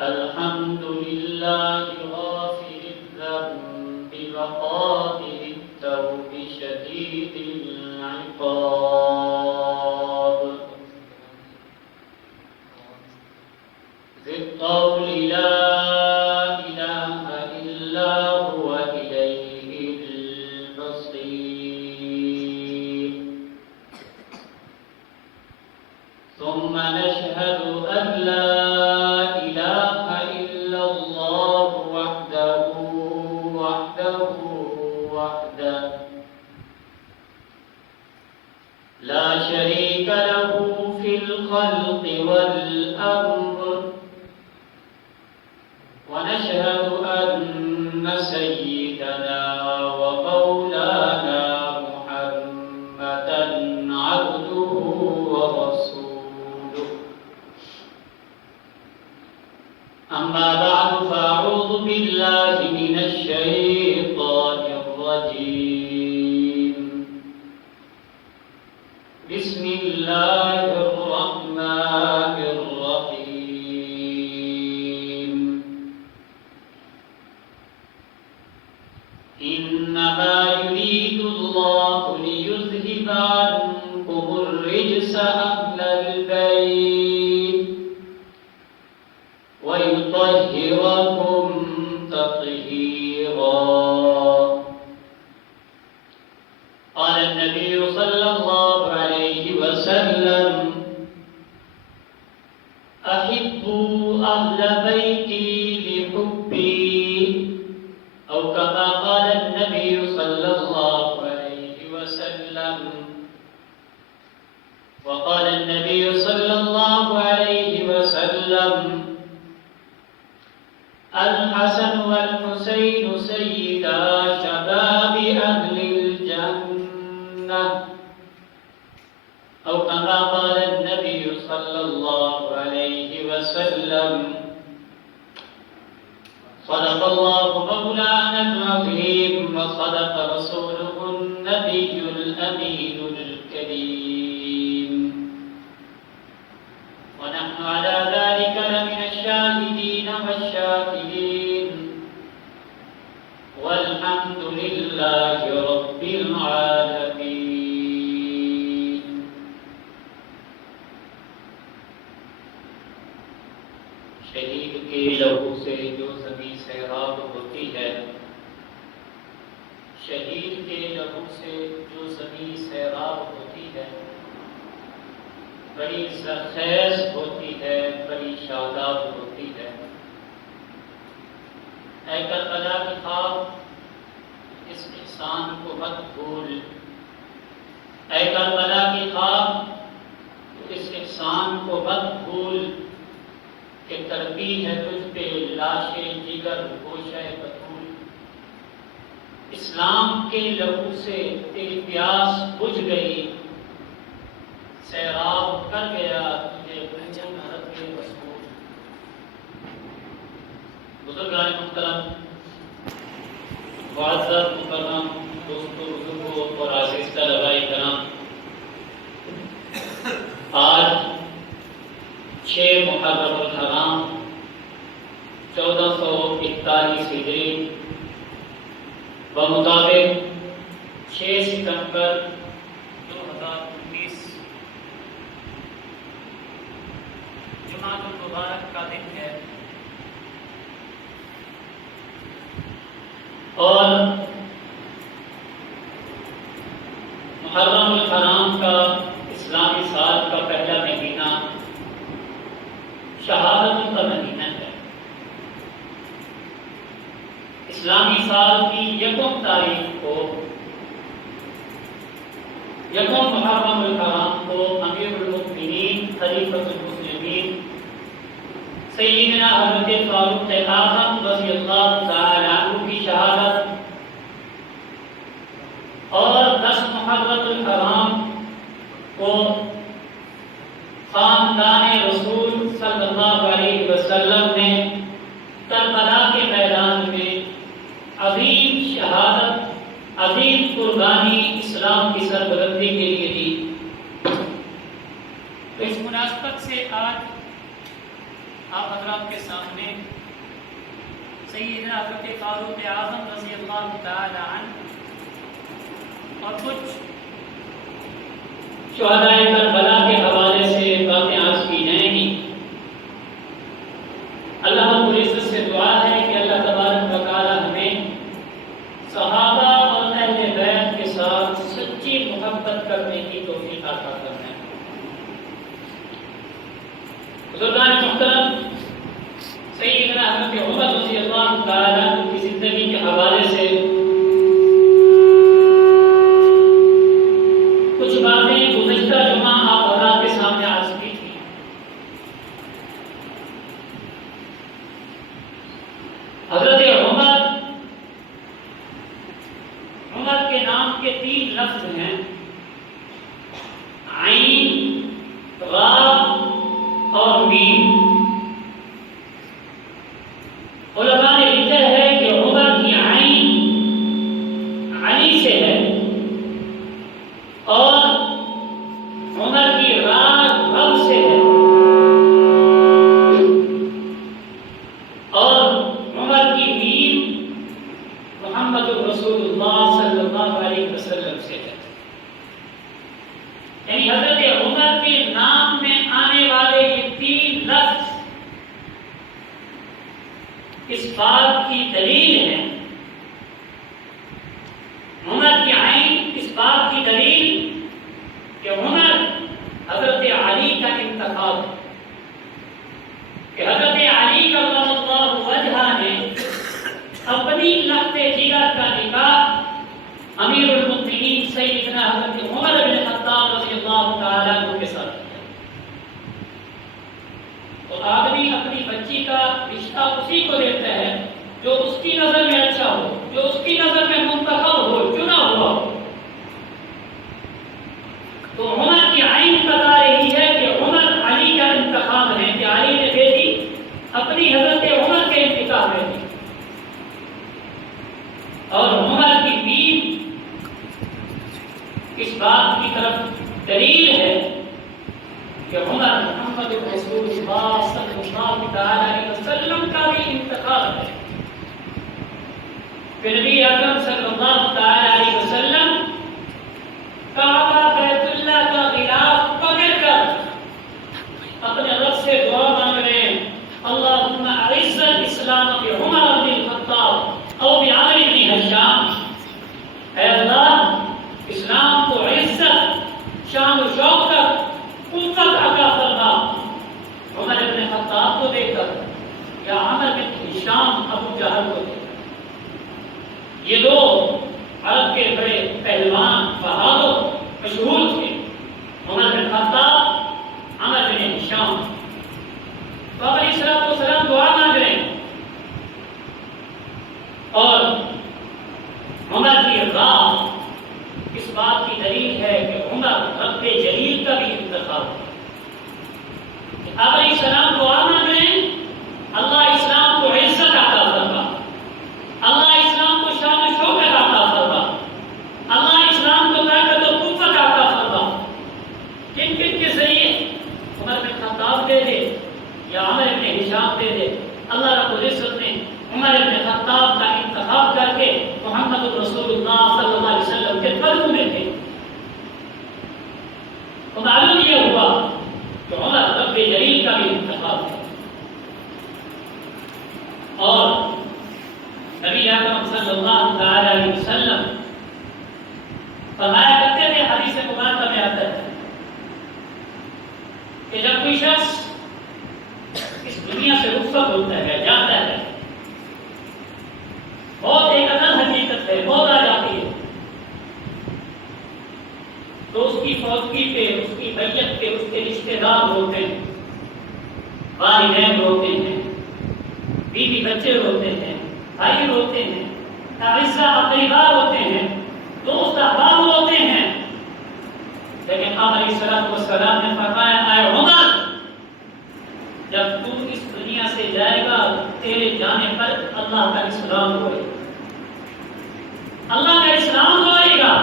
الحمد لله غافر الذنب وقابل التوب شديد العقاب ذي الطول لا إله إلا هو إليه المصير ثم نشهد أن لا إله إلا الله وحده لا شريك له في الخلق والأمر ونشهد أن سيدنا ومولانا محمدا عبده ورسوله أما بعد فأعوذ بالله من الشيطان الرجيم بسم الله الرحمن الرحيم إنما يريد الله ليذهب عنكم الرجس أهل البيت ويطهركم تطهيرا قال النبي صلى الله عليه وسلم أحبوا أهل بيتي لحبي أو كما قال النبي صلى الله عليه وسلم وقال النبي صلى الله عليه وسلم الحسن والحسين سيدا شباب أهل الجنة أو كما قال النبي صلى الله عليه وسلم صدق الله مولانا العظيم وصدق رسوله النبي الأمين الكريم ونحن على ذلك لمن الشاهدين والشاكرين والحمد لله رب العالمين شہید کے لہو سے جو زمین سیراب ہوتی ہے شہید کے لہو سے جو زمین سیراب ہوتی ہے بڑی سرخیز ہوتی ہے بڑی شاداب ہوتی ہے اے کربلا کی خاک اس احسان کو مت بھول اے کربلا کی خاک اس احسان کو مت بھول کہ تربی ہے تجھ پہ لاش جگر گوشہ بطول اسلام کے لہو سے تیری پیاس بجھ گئی سیراب کر گیا تجھے بھجن حرت کے مسئول بزرگان محترم معزز مکرم دوستوں بزرگوں اور عزیز طلباء کرام آج 6 محرم الحرام 1441 ہجری بمطابق 6 ستمبر 2019 جمعۃ المبارک کا دن ہے اور محرم الحرام کا اسلامی سال کا پہلا مہینہ شہادت کا مہینہ ہے اسلامی سال کی یکم تاریخ کو یکم محرم الحرام کو امیر المؤمنین خلیفۃ المسلمین سیدنا حضرت فاروق اعظم رضی اللہ تعالی عنہ کی شہادت اور 10 محرم الحرام کو خاندان رسول صلی اللہ علیہ وسلم نے کربلا کے میدان میں عظیم شہادت عظیم قربانی اسلام کی سربلندی کے لیے دی تو اس مناسبت سے آج آپ حضرات کے سامنے سیدنا حضرت فاروق اعظم رضی اللہ تعالی عنہ اور کچھ شہدائے کربلا کے حوالے سے باتیں آج کی جائیں گی۔ اللہ رب العزت سے دعا ہے کہ اللہ تبارک و تعالی ہمیں صحابہ اور اہل بیت کے ساتھ سچی محبت کرنے کی توفیق عطا فرمائے۔ بزرگان محترم، سیدنا حضرت عمر رضی اللہ تعالی عنہ کی زندگی کے حوالے سے کچھ باتیں گزشتہ جمعہ آپ حضرات کے سامنے عرض کی تھی۔ حضرت عمر کے نام کے 3 لفظ ہیں، عین، را اور میم۔ علماء نے لکھا ہے کہ عمر کی عین علی سے ہے اور عمر کی را رب سے ہے اور عمر کی میم محمد رسول اللہ صلی اللہ علیہ وسلم سے ہے۔ یعنی حضرت عمر کے نام میں آنے والے یہ 3 لفظ اس بات کی دلیل ہے، عمر کی عین اس بات کی دلیل کہ عمر حضرت علی کا انتخاب ہے، کہ حضرت علی کرم اللہ وجہہ نے اپنی لخت جگر کا نکاح امیر المؤمنین سیدنا حضرت عمر بن خطاب رضی اللہ تعالیٰ عنہ کے ساتھ کیا۔ تو آدمی اپنی بچی کا رشتہ اسی کو دیتا ہے جو اس کی نظر میں اچھا ہو، جو اس کی نظر میں منتخب ہو، چنا ہوا ہو۔ تو عمر کی عین بتا رہی ہے کہ عمر علی کا انتخاب ہے، کہ علی نے بیٹی اپنی حضرت عمر کے انتخاب میں دی۔ اور عمر کی میم اس بات کی طرف دلیل ہے کہ عمر محمد رسول اللہ صلی اللہ علیہ وسلم کا بھی انتخاب ہے، کہ نبی اکرم صلی اللہ علیہ وسلم کعبہ بیت اللہ کا غلاف پکڑ کر اپنے رب سے دعا مانگ رہے ہیں، اللہم اعز الاسلام بعمر بن الخطاب او بعمر بن ہشام۔ اے اللہ، اسلام کو عزت، شان و شوکت، قوت عطا فرما عمر بن خطاب کو دے کر، یا عمر بن ہشام ابو جہل کو دے کر۔ یہ 2 عرب کے بڑے پہلوان بہادر مشہور تھے، عمر بن خطاب، عمر بن ہشام۔ تو آپ علیہ السلام دعا مانگ رہے ہیں اور عمر کی راہ اس بات کی دلیل ہے کہ عمر رب جلیل کا بھی انتخاب ہے۔ آپ علیہ السلام دعا مانگ رہے ہیں، اللہ اسلام کو عزت عطا فرما، اللہ اسلام کو شان و شوکت عطا فرما، اللہ اسلام کو طاقت و قوت عطا فرما۔ کن کن کے ذریعے؟ عمر بن خطاب دے دے یا عمر بن ہشام دے دے۔ اللہ رب العزت نے عمر بن خطاب کا انتخاب کر کے محمد رسول اللہ صلی اللہ علیہ وسلم کے قدم میں تھے۔ تو معلوم یہ ہوا کہ عمر رب جلیل کا بھی انتخاب ہے۔ اور نبی اکرم صلی اللہ علیہ وسلم فرمایا کرتے تھے، حدیث مبارکہ میں آتا ہے کہ جب کوئی شخص اس دنیا سے رخصت ہوتا ہے، جاتا ہے، بہت ایک اصل حقیقت ہے، موت آ جاتی ہے، تو اس کی فوتگی پہ، اس کی میت پہ اس کے رشتہ دار روتے ہیں، والدین روتے ہیں، بیوی بچے روتے ہیں، بھائی روتے ہیں، اعزاء اقرباء روتے ہیں، دوست احباب روتے ہیں۔ لیکن آپ علیہ السلام نے فرمایا، اے عمر، جب تو اس دنیا سے جائے گا تیرے جانے پر اللہ کا اسلام روئے، اللہ کا اسلام روئے گا،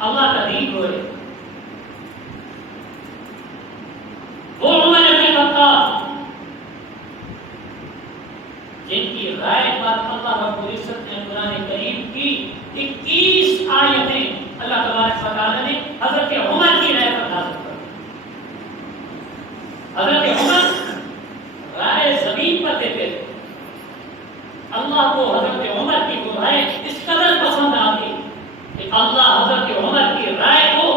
اللہ کا دین روئے۔ اللہ تعالیٰ نے حضرت عمر کی رائے پر نازل کر دی۔ حضرت عمر رائے زمین پر دیتے تھے، اللہ کو حضرت عمر کی وہ رائے اس قدر پسند آتی کہ اللہ حضرت عمر کی رائے کو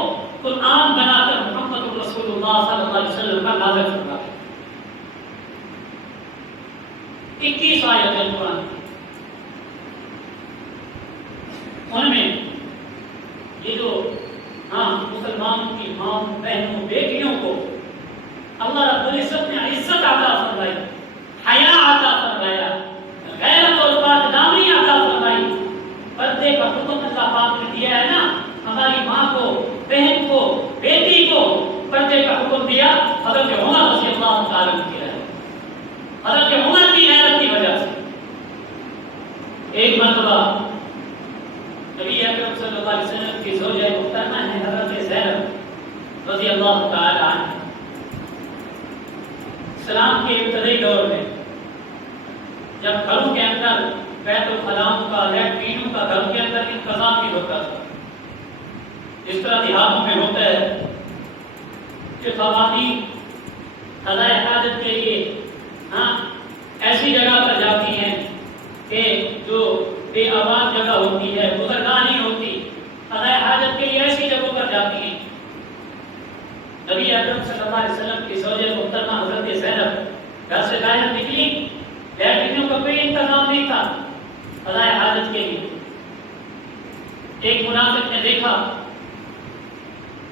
قرآن بنا کر محمد رسول اللہ صلی اللہ علیہ وسلم پر نازل کرتا ہے۔ 21 آیتیں قرآن کی، ان میں یہ جو مسلمانوں کی ماں بہنوں بیٹیوں کو اللہ رب العزت نے عزت عطا فرمائی، حیا عطا فرمایا، غیرت اور پاک دامنی عطا فرمائی، پردے کا حکم اللہ پاک نے دیا ہے نا، ہماری ماں کو، بہن کو، بیٹی کو پردے کا حکم دیا حضرت عمر رضی اللہ تعالیٰ عنہ کی رائے، حضرت عمر کی غیرت کی وجہ سے۔ ایک مرتبہ نبی اکرم صلی اللہ علیہ وسلم کی زوجہ محترمہ ہے حضرت زینب رضی اللہ تعالی عنہ، اسلام کے ابتدائی دور میں جب گھروں کے اندر بیت الخلاء کا، لیٹرینوں کا گھروں کے اندر انتظام نہیں ہوتا تھا، اس طرح دیہاتوں میں ہوتا ہے کہ خواتین قضاء حاجت کے لیے ایسی جگہ پر جاتی ہیں کہ جو بے آباد جگہ ہوتی ہے، گزرگاہ نہیں ہوتی، قضاء حاجت کے لیے ایسی جگہوں پر جاتی ہیں۔ نبی اکرم صلی اللہ علیہ وسلم کی زوجہ محترمہ حضرت زینب گھر سے باہر نکلی، لیٹرینوں کا کوئی انتظام نہیں تھا قضاء حاجت کے لیے۔ ایک منافق نے دیکھا،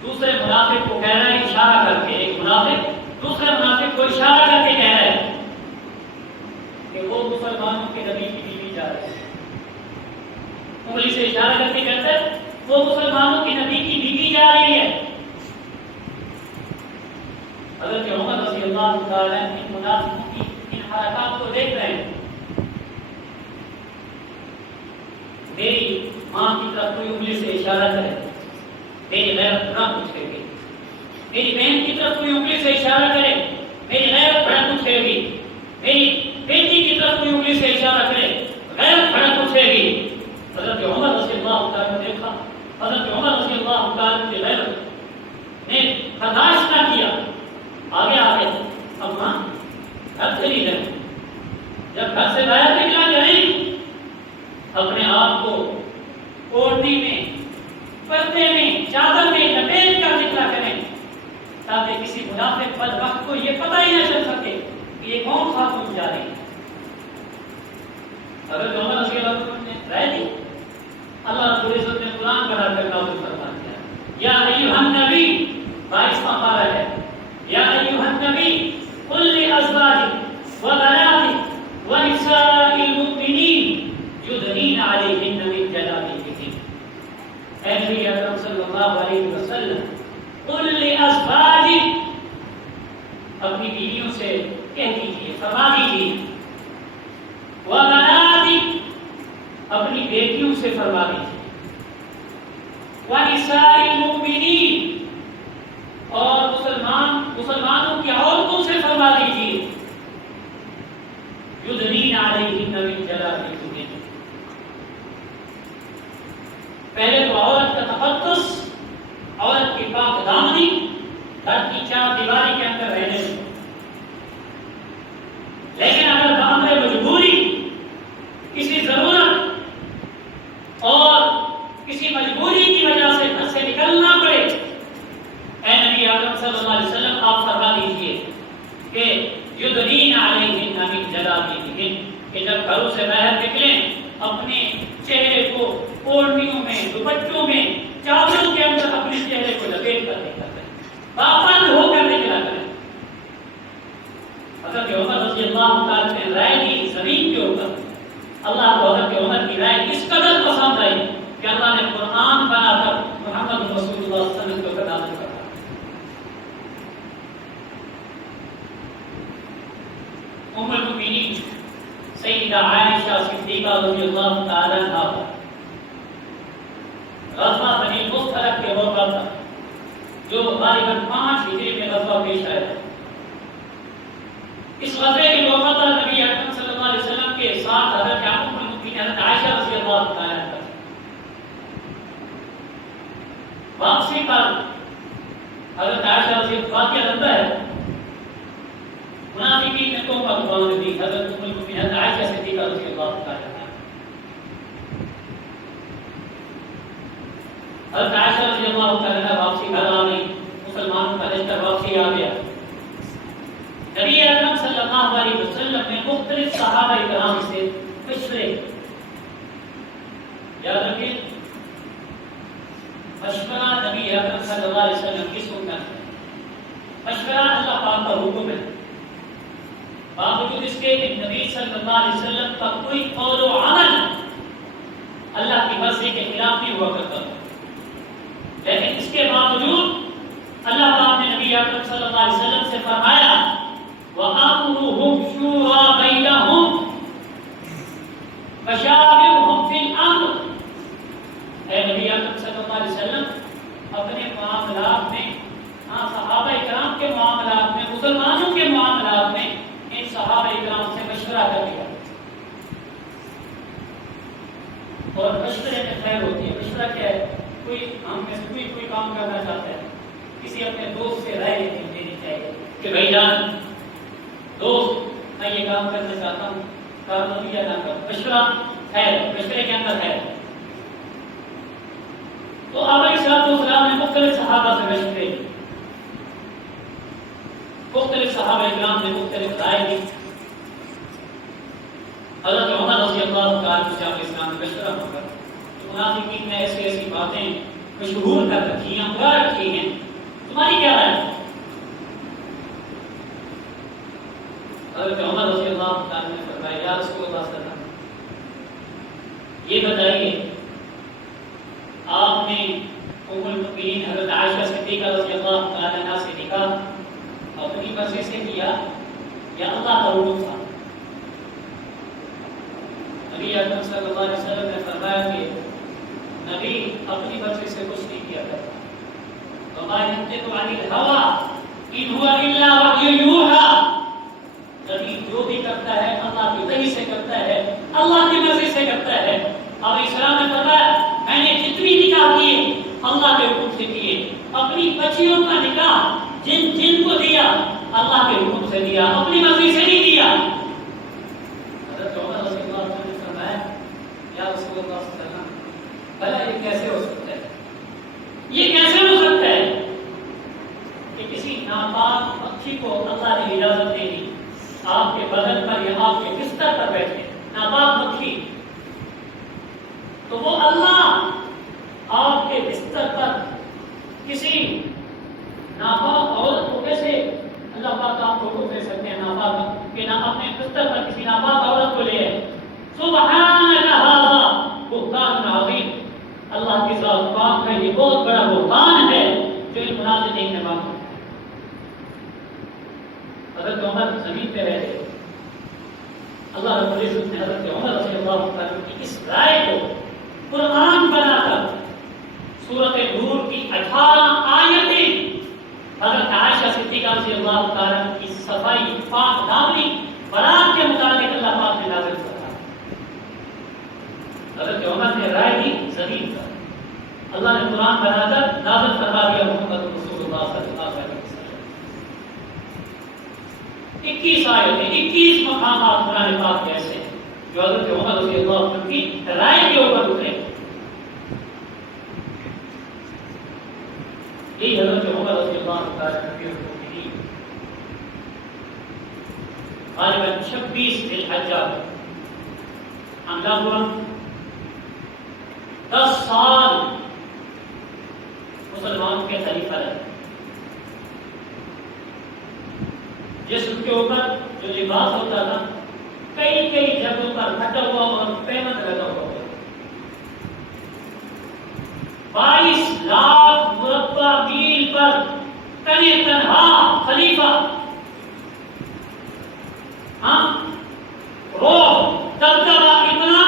دوسرے منافق کو کہہ رہا ہے اشارہ کر کے، ایک منافق دوسرے منافق کو اشارہ کر کے کہہ رہا ہے کہ وہ مسلمانوں کے نبی کی بیوی جا رہی ہے، انگلی سے اشارہ کر کے کہتا ہے وہ مسلمانوں کی نبی کی بیوی جا رہی ہے۔ حضرت عمر رضی اللہ تعالیٰ ان منافقوں کی ان حرکات کو دیکھ رہے ہیں، میری ماں کی طرف کوئی انگلی سے اشارہ کرے، میری غیرت نہ پوچھے گی، میری بہن کی طرف کوئی انگلی سے اشارہ کرے، میری غیرت بڑا پوچھے گی، میری بیٹی کی طرف کوئی انگلی سے اشارہ کرے، غیرت بڑا پوچھے گی۔ حضرت عمر رضی اللہ تعالیٰ نے دیکھا، حضرت عمر رضی اللہ تعالیٰ کی غیرت نے برداشت نہ کیا، آگے آگے اماں گھر سے نہیں رہے، جب گھر سے باہر نکلا کریں اپنے آپ کو اوڑھنی میں، پردے میں، چادر میں لپیٹ کر نکلا کریں تاکہ کسی منافق بدبخت کو یہ پتہ ہی نہ چل سکے کہ یہ کون خاتون جا رہی ہے۔ حضرت عمر رضی اللہ عنہ نے رائے دی، اللہ رب العزت نے قرآن بنا کر نازل فرما دیا، یا ایھا النبی، 22واں پارہ ہے، یا ایھا النبی قل لازواجک وبناتک ونساء المؤمنین یدنین علیہن من جلابیبہن۔ اے نبی اکرم صلی اللہ علیہ وسلم، قل لازواجک، اپنی بیویوں سے کہہ دیجیے، فرما دیجیے، وبناتک، اپنی بیٹیوں سے فرما دیجیے، ونساء المؤمنین، اور مسلمانوں کی عورتوں سے فرما دیجیے، یدنین علیہن من جلابیبہن۔ پہلے تو عورت کا تقدس، عورت کی پاک دامنی گھر کی چار دیواری کے اندر رہنے سے، لیکن اگر بامر مجبوری، کسی ضرورت اور کسی مجبوری کی وجہ سے گھر سے نکلنا پڑے، اے نبی اکرم صلی اللہ علیہ وسلم آپ فرما دیجیے کہ یدنین علیہن من جلابیبہن، کہ جب گھروں سے باہر نکلیں اپنے چہرے کو اوڑھنیوں میں، دوپٹوں میں، چادروں کے اندر اپنے چہرے کو لپیٹ کر نکلا کریں، پابند ہو کر نکلا کریں۔ حضرت عمر رضی اللہ تعالیٰ نے رائے دی زمین کے اوپر، اللہ کو حضرت عمر کی رائے اس قدر پسند آئی کہ اللہ نے قرآن بنا کر محمد رسول اللہ صلی اللہ علیہ وسلم کو نازل کرا۔ ام المؤمنین سیدہ عائشہ صدیقہ رضی اللہ تعالیٰ عنہا، غزوہ بنی المصطلق کے موقع پر جو غالباً 5 ہجری میں غزوہ پیش آیا، اس غزوے کے موقع پر نبی اکرم صلی اللہ علیہ وسلم کے ساتھ حضرت ام المؤمنین حضرت عائشہ رضی اللہ تعالیٰ عنہا، واپسی پر حضرت عائشہ سے واقعہ لگتا ہے، منافقین نے توبہ باندھ دی حضرت ام المؤمنین حضرت عائشہ صدیقہ رضی اللہ تعالی عنہا۔ حضرت عائشہ رضی اللہ تعالی عنہا واپسی گھر آ گئی، مسلمانوں کا لشکر واپسی آ گیا۔ نبی اکرم صلی اللہ علیہ وسلم نے مختلف صحابہ کرام سے مشورے، یاد رکھیں مشورہ نبی اکرم صلی اللہ علیہ وسلم کی سنت ہے، مشورہ اللہ پاک کا حکم ہے۔ باوجود اس کے کہ نبی صلی اللہ علیہ وسلم کا کوئی قول و عمل اللہ کی مرضی کے خلاف نہیں ہوا کرتا، لیکن اس کے باوجود اللہ پاک نے نبی اکرم صلی اللہ علیہ وسلم سے فرمایا وَأَمْرُهُمْ شُورَى بَيْنَهُمْ فَشَاوِرْهُمْ فِي الْأَمْرِ۔ اے نبی اکرم صلی اللہ علیہ وسلم اپنے معاملات میں، صحابہ کرام کے معاملات میں، مسلمانوں کے معاملات میں ان صحابہ کرام سے مشورہ کر لیا، اور مشورے میں خیر ہوتی ہے۔ مشورہ کیا ہے؟ کوئی ہم میں سے کوئی کام کرنا چاہتا ہے، کسی اپنے دوست سے رائے لینی چاہیے کہ بھائی جان دوست میں یہ کام کرنا چاہتا ہوں، کام یا نہ کروں، مشورہ ہے، مشورے کے اندر ہے۔ تو آپ علیہ السلام نے مختلف صحابہ سے مشورے لی، مختلف صحابہ کرام نے مختلف رائے دی۔ حضرت عمر رضی اللہ تعالیٰ عنہ جب اسلام میں مشورہ ہو کر منافقین نے ایسی باتیں مشہور کر رکھی ہیں، بلا رکھی ہیں، تمہاری کیا رائے ہے؟ حضرت عمر رضی اللہ تعالیٰ نے فرمایا یا رسول اللہ صلی اللہ علیہ وسلم یہ بتائیے آپ نے ام المؤمنین حضرت عائشہ صدیقہ رضی اللہ تعالیٰ عنہا سے نکاح اپنی مرضی سے کیا یا اللہ کا حکم تھا؟ نبی اکرم صلی اللہ علیہ وسلم نے فرمایا کہ نبی اپنی مرضی سے کچھ نہیں کیا کرتا، وما ينطق عن الهوى ان هو الا وحی یوحی، نبی جو بھی کرتا ہے اللہ کی وحی سے کرتا ہے، اللہ کی مرضی سے کرتا ہے۔ اور اسلام نے فرمایا میں نے جتنی نکاح کیے اللہ کے حکم سے کیے، اپنی بچیوں کا نکاح جن کو دیا اللہ کے حکم سے دیا، اپنی مرضی سے نہیں دیا۔ حضرت عمر رضی اللہ عنہ نے فرمایا یا رسول اللہ صلی اللہ علیہ وسلم بھلا یہ کیسے ہو سکتا ہے؟ یہ کیسے ہو سکتا ہے کہ کسی ناپاک پکھی کو اللہ نے اجازت دے دی آپ کے بدن پر یا آپ کے بستر پر بیٹھے، ناپاک پکھی، تو وہ اللہ آپ کے بستر پر کسی ناپاک عورت کو کیسے اللہ پاک آپ کو حکم دے سکتے ہیں ناپاک کہ نہ اپنے بستر پر کسی ناپاک عورت کو لے آئے؟ سبحانک ھذا بہتان عظیم، اللہ کی ذات پاک ہے، یہ بہت بڑا بہتان ہے جو ان منافقین نے مانگا۔ حضرت عمر زمین پہ رہتے، اللہ رب العزت نے حضرت عمر رضی اللہ عنہ کی اس رائے کو قرآن بنا کر سورۃ نور کی 18 آیتیں حضرت عائشہ صدیقہ رضی اللہ تعالیٰ کی صفائی پاک دامنی برات کے متعلق اللہ پاک نے نازل فرمایا۔ حضرت عمر نے رائے دی زمین پر، اللہ نے قرآن بنا کر نازل فرما دیا محمد رسول اللہ صلی اللہ علیہ وسلم۔ 21 آیتیں، 21 مقامات قرآن پاک کے ایسے ہیں جو حضرت عمر رضی اللہ عنہ کی رائے کے اوپر اترے۔ یہی حضرت عمر رضی اللہ عنہ کی غالباً 26 ذی الحجہ حملہ ہوا، 10 سال مسلمانوں کے خلیفہ رہے، جسم کے اوپر جو لباس ہوتا تھا کئی جگہوں پر پھٹا ہوا اور پیمند لگا ہوا، 22 لاکھ مربع میل پر تنے تنہا خلیفہ، دبدبہ اتنا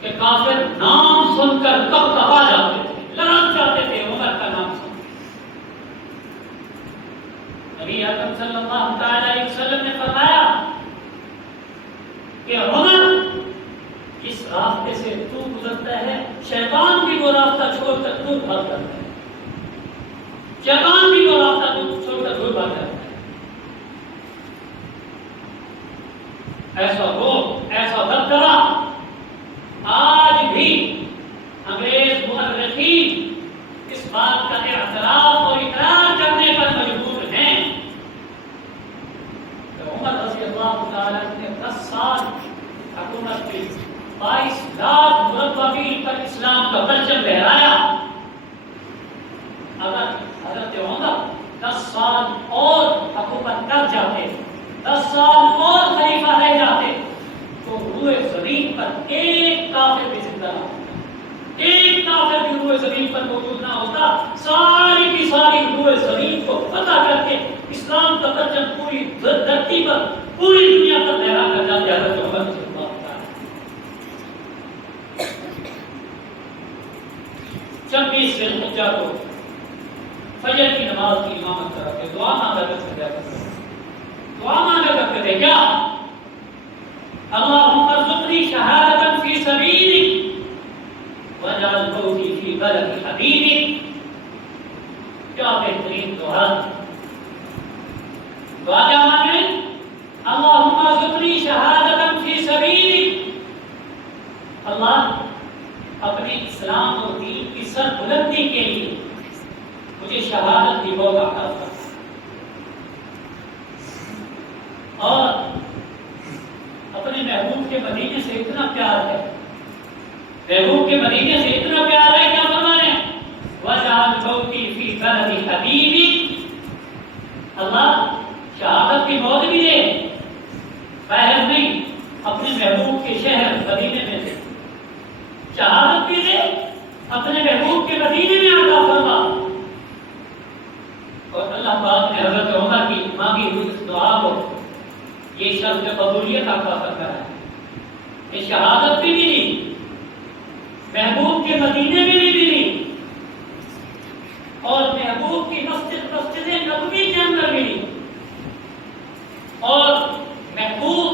کہ کافر نام سن کر کب کبا جاتے تھے، لڑک جاتے تھے عمر کا نام سن۔ نبی اکرم صلی اللہ علیہ وسلم نے فرمایا کہ عمر جس راستے سے تو گزرتا ہے، شیطان بھی وہ راستہ چھوڑ کر دور بھاگ کرتا ہے، شیطان بھی وہ راستہ چھوڑ کر دور بھاگ کرتا ہے۔ ایسا روگ، ایسا دبدبا آج بھی انگریز مورخین اس بات کا اعتراف اور اقرار کرنے پر مجبور ہیں کہ عمر رضی اللہ تعالیٰ نے 10 سال حکومت کی، 22 لاکھ مربع میل پر اسلام کا پرچم لہرایا۔ اگر حضرت عمر 10 سال اور حکومت کر جاتے، 10 سال اور خلیفہ رہ جاتے، تو روئے زمین پر ایک کافر بھی زندہ نہ ہوتا، ایک کافر بھی روئے زمین پر موجود نہ ہوتا۔ ساری کی ساری روئے زمین کو فتح کر کے اسلام کا پرچم پوری دھرتی پر، پوری دنیا پر لہرا کر جاتے حضرت عمر رضی اللہ تعالیٰ۔ 26 ذی الحجہ کو فجر کی نماز کی امامت کرا کے دعا مانگا کرتے تھے، دعا مانگا کرتے تھے کیا؟ اللہم ارزقنی شہادۃ فی سبیلک واجعل موتی فی بلد حبیبک۔ کیا بہترین دعا، دعا کیا مانگے؟ اللہم ارزقنی شہادۃ فی سبیلک، اللہ اپنے اسلام اور دین کی سر بلندی کے لیے مجھے شہادت کی موقع عطا کر۔ اور اپنے محبوب کے مدینے سے اتنا پیار ہے، محبوب کے مدینے سے اتنا پیار ہے، کیا فرما رہے ہیں؟ وَجَعَلْ مَوْتِي فِي بَلَدِ حَبِيبِكَ، اللہ شہادت کی موت بھی دے، باہر نہیں، اپنے محبوب کے شہر مدینے میں دے، شہادت بھی دے، اپنے محبوب کے مدینے میں عطا فرما۔ اور اللہ پاک نے حضرت عمر کی مانگی ہوئی اس دعا کو یہ شرط قبولیت عطا فرمایا ہے کہ شہادت بھی ملی، محبوب کے مدینے میں بھی ملی، اور محبوب کی مسجد نبوی کے اندر ملی، اور محبوب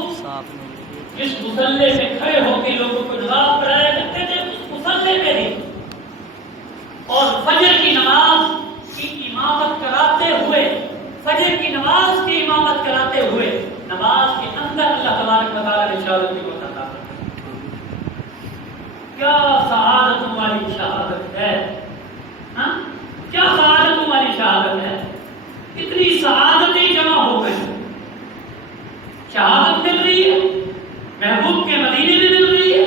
جس مصلی سے کھڑے ہو کے لوگوں کو نماز پڑھایا کرتے تھے اس مصلی پہ بھی، اور فجر کی نماز کی امامت کراتے ہوئے، فجر کی نماز کی امامت کراتے ہوئے نماز کے اندر اللہ تبارک و تعالیٰ نے شہادت کی موت عطا فرمائی۔ کیا سعادت والی شہادت ہے، ہاں کیا سعادت والی شہادت ہے، اتنی سعادتیں جمع ہو گئی، شہادت مل رہی ہے، محبوب کے مدینے میں مل رہی ہے،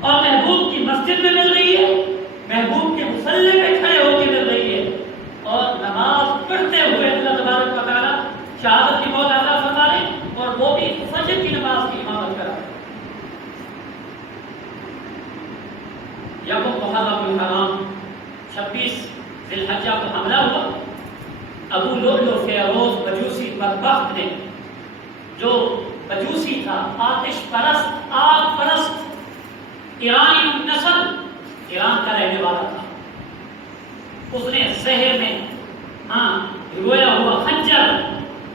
اور محبوب کی مسجد میں مل رہی ہے، محبوب کے مصلی پہ کھڑے ہو کے مل رہی ہے، اور نماز پڑھتے ہوئے اللہ تبارک و تعالیٰ شہادت کی موت عطا فرما رہے، اور وہ بھی فجر کی نماز کی امامت کرا۔ یکم محرم الحرام 26 ذی الحجہ کو حملہ ہوا، ابو لؤلؤ فیروز مجوسی بدبخت نے، جو مجوسی تھا، آتش پرست، آگ پرست، ایرانی نسل، ایران کا رہنے والا تھا، اس نے زہر میں رویا ہوا خنجر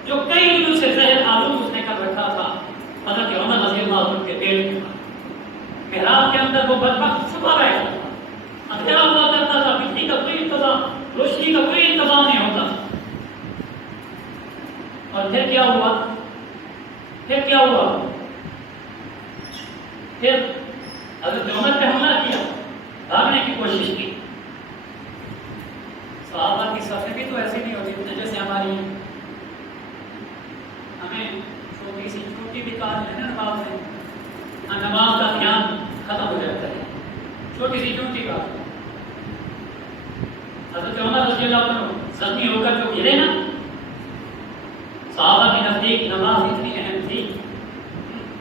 جو کئی دنوں سے زہر آلود اس نے کر رکھا تھا حضرت عمر رضی اللہ عنہ کے پیٹ میں، محراب کے اندر وہ بدبخت چھپا بیٹھا تھا، اندھیرا ہوا کرتا تھا، بجلی کا کوئی انتظام، روشنی کا کوئی انتظام نہیں ہوتا۔ اور پھر کیا ہوا، پھر حضرت عمر پہ حملہ کیا، بھاگنے کی کوشش کی۔ صحابہ کی صفیں بھی تو ایسے نہیں ہوتی جیسے ہماری، ہمیں چھوٹی سی چھوٹی بھی کار ہے نا نماز میں، نماز کا دھیان ختم ہو جاتا ہے، چھوٹی سی چھوٹی کار۔ حضرت عمر رضی اللہ عنہ زخمی ہو کر جو گرے نا، صحابہ کے نزدیک نماز اتنی اہم تھی،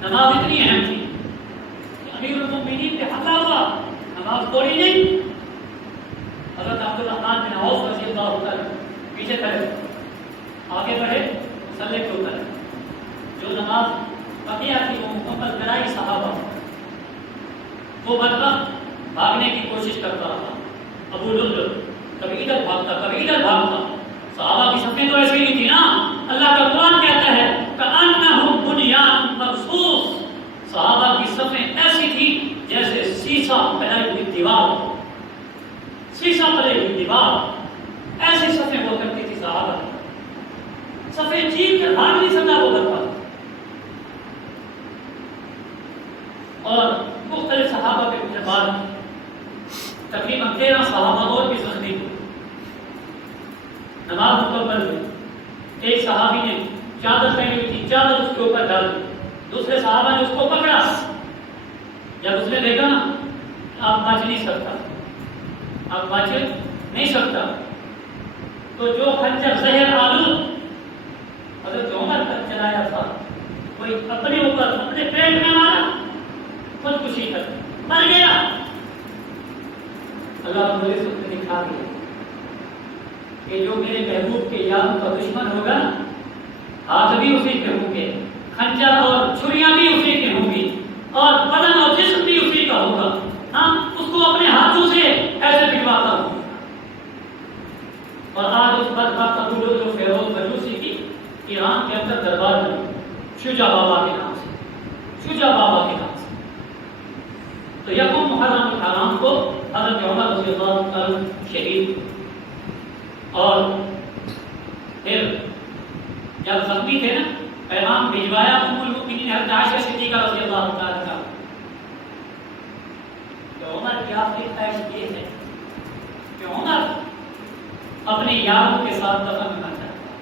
نماز اتنی اہم تھی کہ امیر المؤمنین پہ حملہ ہوا، نماز توڑی نہیں، حضرت عبد الرحمن بن عوف رضی اللہ عنہ پیچھے کھڑے، آگے بڑھے، مصلی کے اوپر جو نماز بقیہ کی وہ مکمل کرائی صحابہ، وہ بدبخت بھاگنے کی کوشش کرتا رہا، ابو لؤلؤ کبھی ادھر بھاگتا کبھی ادھر بھاگتا۔ صحابہ کی صفیں تو ایسی نہیں تھی نا، اللہ کا قرآن کہتا ہے کأنہم بنیان مرصوص، صحابہ کی صفیں ایسی تھی حضرت پر اور مختلف صحابہ کے بعد تقریباً 13 صحابہ اور بھی زخمی ہوئے. نماز مکمل ہوئی. ایک صحابی نے چادر پہنی ہوئی تھی، چادر اس کے اوپر ڈال دی. دوسرے صحابہ نے اس کو پکڑا. جب اس نے دیکھا نا آپ بچ نہیں سکتا، آپ بچ نہیں سکتا، تو جو خنجر زہر آلود حضرت عمر تک چلایا تھا کوئی اپنے اوپر اپنے پیٹ میں مارا، خودکشی کر مر گیا. اللہ رب العزت نے دکھا دیا کہ جو میرے محبوب کے یاروں کا دشمن ہوگا ہاتھ بھی اسی کے ہوں گے، خنجر اور چھریاں بھی اسی کے ہوں گی، اور بدن اور جسم بھی اسی کا ہوگا. ہاں اس کو اپنے ہاتھوں سے ایسے پٹواتا ہوں. اور آج اس بدبخت ابو لؤلؤ فیروز مجوسی کی ایران کے اندر دربار میں شجاع بابا کے نام سے، شجاع بابا کے نام سے. تو یکم محرم الحرام کو حضرت عمر رضی اللہ عنہ شہید. اور پھر جب زخمی تھے نا، پیغام بھجوایا ام المؤمنین حضرت عائشہ صدیقہ رضی اللہ تعالیٰ عنہ کہ عمر کی آخری خواہش یہ ہے کہ عمر اپنے یاروں کے ساتھ دفن ہونا چاہتا ہے.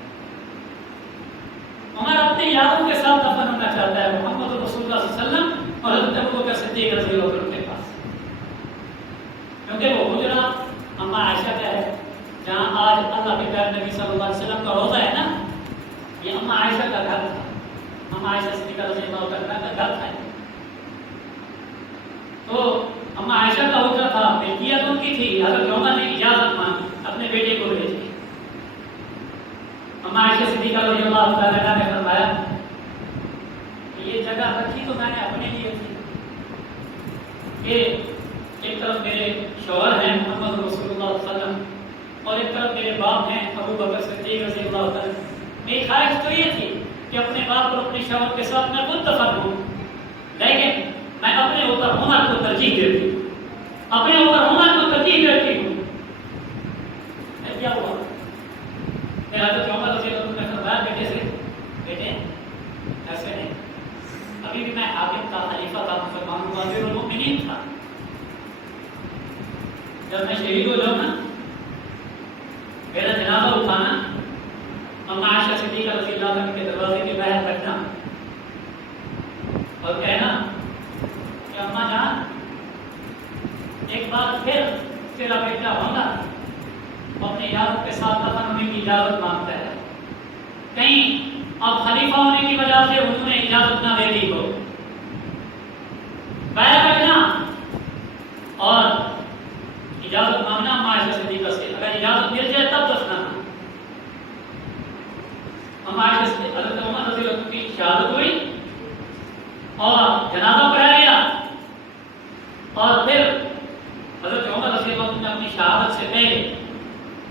عمر اپنے یاروں کے ساتھ دفن ہونا چاہتا ہے، محمد رسول اللہ صلی اللہ علیہ وسلم اور حضرت ابوبکر صدیق رضی اللہ عنہ کے پاس. کیونکہ وہ حجرہ اما عائشہ کا ہے جہاں آج اللہ کے پیارے نبی صلی اللہ علیہ وسلم کا روضہ ہے نا، یہ اما عائشہ کا گھر تھا. اما عائشہ صدیقہ رضی اللہ عنہ کا گھر تھا. تو اما عائشہ کا حجرہ تھا، ملکیت ان کی تھی. حضرت عمر نے اجازت مانگی اپنے بیٹے کو بھیجے. اما عائشہ صدیقہ رضی اللہ عنہ نے فرمایا کہ یہ جگہ رکھی تو میں نے اپنے لیے تھی کہ ایک طرف میرے شوہر ہیں محمد رسول اللہ صلی اللہ علیہ وسلم اور ایک طرف میرے باپ ہیں ابو بکر صدیق رضی اللہ عنہ. میری خواہش تو یہ تھی کہ اپنے باپ اور اپنے شوہر کے ساتھ میں خود دفن ہوں، لیکن میں اپنے اوپر عمر کو ترجیح دیتی ہوں، اپنے اوپر عمر کو ترجیح دیتی ہوں. کیا ہوا؟ حضرت عمر رضی اللہ عنہ نے فرمایا بیٹے سے، بیٹے ایسے نہیں، ابھی بھی میں حاکم تھا، خلیفہ تھا، مسلمانوں کا امیر المؤمنین تھا. جب میں شہید ہو جاؤں نا، میرا جنازہ اٹھانا، اما عائشہ صدیقہ رضی اللہ عنہ کے دروازے کے باہر رکھنا اور کہنا کہ اماں جان ایک بار پھر تیرا بیٹا ہونا اپنے یاروں کے ساتھ دفن ہونے کی اجازت مانگتا ہے. کہیں اب خلیفہ ہونے کی وجہ سے انہوں نے اجازت نہ دے دی ہو. باہر رکھنا اور اجازت مانگنا اما عائشہ صدیقہ سے، اگر اجازت مل جائے تب دفنانا. اما عائشہ صدیقہ حضرت عمر رضی اللہ عنہ کی شہادت ہوئی اور جنازہ پڑھایا گیا. اور پھر حضرت عمر رضی اللہ عنہ نے اپنی شہادت سے پہلے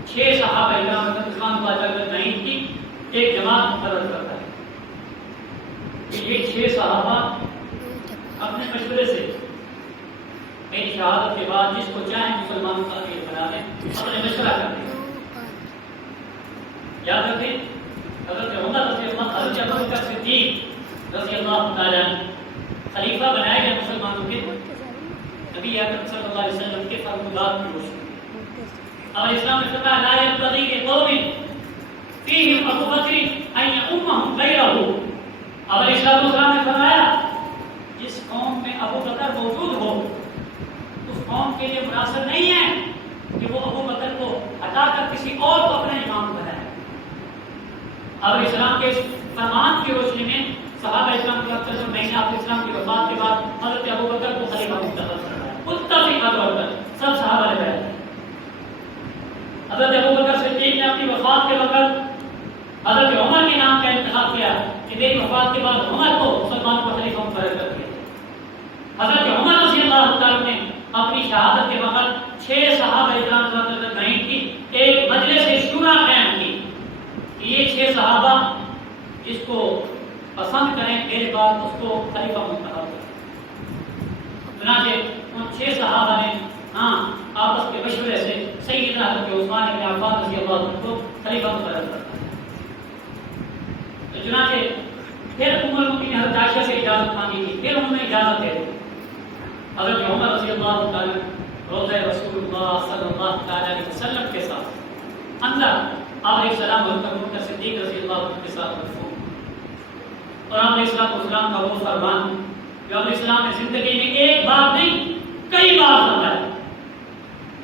6 صحابہ کرام رضوان اللہ تعالی اجمعین کی ایک جماعت مقرر کرتا ہے کہ یہ 6 صحابہ اپنے مشورے سے میری شہادت کے بعد جس کو چاہیں مسلمانوں کا امیر بنا دیں، اپنے مشورہ کر دیں. یاد رکھیں حضرت عمر رضی اللہ حضرت ابوبکر صدیق رضی اللہ تعالیٰ خلیفہ بنائے گئے مسلمانوں کے نبی اکرم صلی اللہ علیہ وسلم کے فرمودات کی روشنی. اور اسلام میں فرمایا لا ينبغي لقوم فيهم ابو بکر ان يؤمهم غيره. اور اسلام نے فرمایا جس قوم میں ابو بکر موجود ہو اس قوم کے لیے مناسب نہیں ہے کہ وہ ابو بکر کو ہٹا کر کسی اور کو اپنا امام بنائے. اور اسلام کے فرمان کی روشنی میں صحابہ اسلام کے اکثر مہینے آپ اسلام کی وفات کے بعد حضرت ابو بکر کو خلیفہ منتخب کروایا. متفق طور پر سب صحابہ نے بیعت کی. حضرت ابوبکر صدیق نے اپنی وفات کے وقت حضرت عمر کے نام کا انتخاب کیا کہ میری وفات کے بعد عمر کو مسلمانوں کو خلیفہ مقرر کر دیا. حضرت عمر رضی اللہ تعالیٰ نے اپنی شہادت کے وقت 6 صحابہ اکرام اجمعین کی ایک مجلس شورا قائم کی کہ یہ 6 صحابہ جس کو پسند کریں میرے بعد اس کو خلیفہ منتخب کریں. چنانچہ ان 6 صحابہ نے آپس کے مشورے سے سیدنا حضرت عثمان بن عفان رضی اللہ عنہ کو خلیفہ مقرر کرتا ہے. تو چنانچہ عائشہ سے اجازت مانگی تھی، پھر انہوں نے اجازت دے دی۔ حضرت عمر رضی اللہ تعالیٰ روضہ رسول اللہ صلی اللہ علیہ وسلم کے ساتھ اندر آپ علیہ السلام اور صدیق رضی اللہ عنہ کے ساتھ مرفوع، اور آپ علیہ السلام کا وہ فرمان جو آپ علیہ السلام نے زندگی میں ایک بار نہیں کئی بار فرمایا۔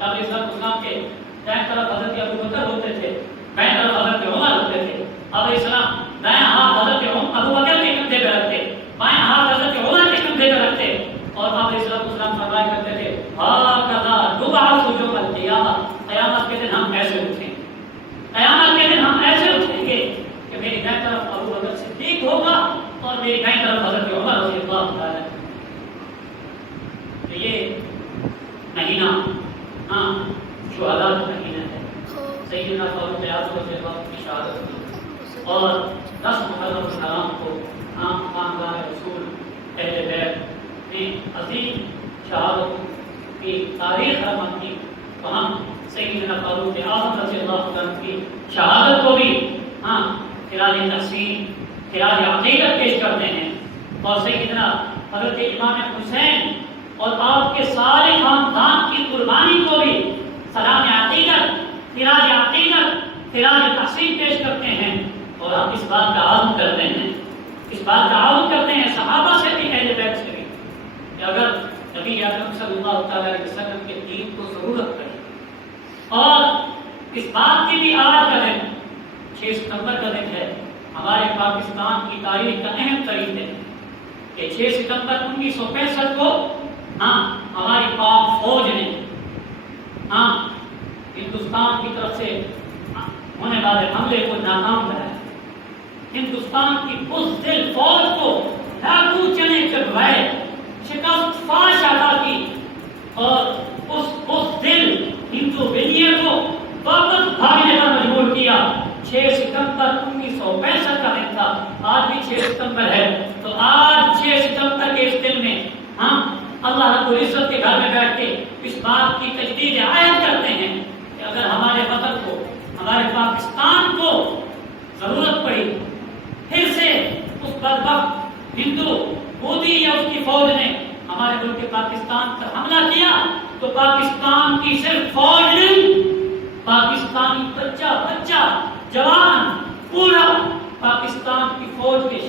آپ علیہ السلام کے دائیں طرف حضرت ابو بکر ہوتے تھے، بائیں طرف حضرت عمر ہوتے تھے۔ آپ علیہ السلام دائیں ہاتھ حضرت ابو بکر کے کندھے پہ رکھتے، بائیں ہاتھ حضرت عمر کے کندھے پہ رکھتے، اور آپ علیہ السلام فرمایا کرتے تھے ہاکذا نبعث یوم القیامہ، قیامت کے دن ہم ایسے اٹھیں، قیامت کے دن ہم ایسے اٹھیں گے کہ میری دائیں طرف ابو بکر صدیق ہوگا اور میری دائیں طرف حضرت عمر رضی اللہ تعالیٰ۔ تو یہ مہینہ شہداء کا مہینہ ہے، سیدنا فاروق اعظم رضی اللہ عنہ کی شہادت کی، اور 10 محرم الحرام کو عام خاندان رسول اہل بیت نے عظیم شہادت کی تاریخ رقم کی، تو ہم سیدنا فاروق اعظم رضی اللہ عنہ کی شہادت کو بھی خراج تحسین، خراج عقیدت پیش کرتے ہیں، اور سیدنا حضرت امام حسین اور آپ کے سارے خاندان کی قربانی کو بھی سلام عقیدت، خراج عقیدت، خراج تحسین پیش کرتے ہیں، اور ہم اس بات کا عزم کرتے ہیں، اس بات کا عزم کرتے ہیں صحابہ سے بھی اہل بیت سے بھی، کہ اگر نبی اکرم صلی اللہ تعالیٰ علیہ وسلم کے دین کو ضرورت پڑے، اور اس بات کی بھی آج کا دن 6 ستمبر کا دن ہے، ہمارے پاکستان کی تاریخ کا اہم ترین دن ہے کہ 6 ستمبر 1965 کو ہماری پاک فوج نے ہندوستان کی طرف سے ہونے والے حملے کو ناکام بنایا، ہندوستان کی بزدل فوج کو لاکھوں چنے چڑھوائے، شکست فاش ادا کی، اور اس بزدل ہندو بنیے کو واپس بھاگنے پر مجبور کیا۔ 6 ستمبر 1965 کا دن تھا، آج بھی 6 ستمبر ہے، تو آج 6 ستمبر کے اس دن میں ہم اللہ رب العزت کے گھر میں بیٹھ کے اس بات کی تجدید عہد کرتے ہیں کہ اگر ہمارے وطن کو، ہمارے پاکستان کو ضرورت پڑی، پھر سے اس بدبخت ہندو مودی یا اس کی فوج نے ہمارے ملک پاکستان پر حملہ کیا، تو پاکستان کی صرف فوج نہیں، پاکستانی بچہ جوان پورا پاکستان کی فوج کے